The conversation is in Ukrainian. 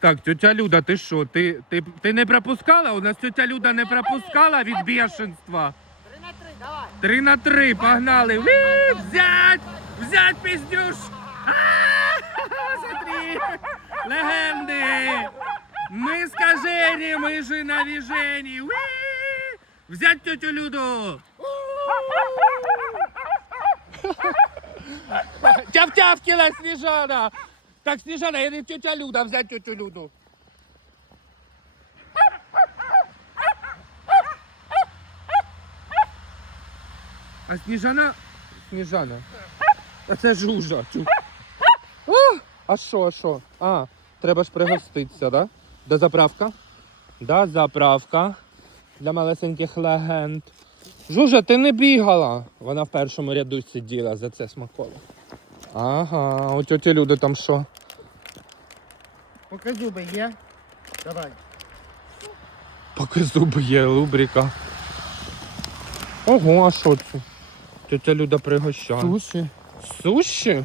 Так, тетя Люда, ти що? Ти, ти, ти не пропускала? У нас тетя Люда не пропускала від бешенства. Три на три, давай. Три на три, погнали. Уі, взять! Взять пиздюш! А, Смотри! Легенди! Мы скажені, ми же на віжені. Взять тетю Люду! Тяв-тявкіла Сніжана! Так, Сніжана, я не тетя Люда, взять тетю Люду. А Сніжана. Сніжана. А це жужа. А, що, а що? А, треба ж пригоститися, да? Де заправка? Да, заправка. Для малесеньких легенд. Жужа, ти не бігала. Вона в першому ряду сиділа, за це смакола. Ага, у тьоті Люди там що? Поки зуби є. Давай. Поки зуби є, лубрика. Ого, а що це? Тетя Люда пригощає. Суші. Суші?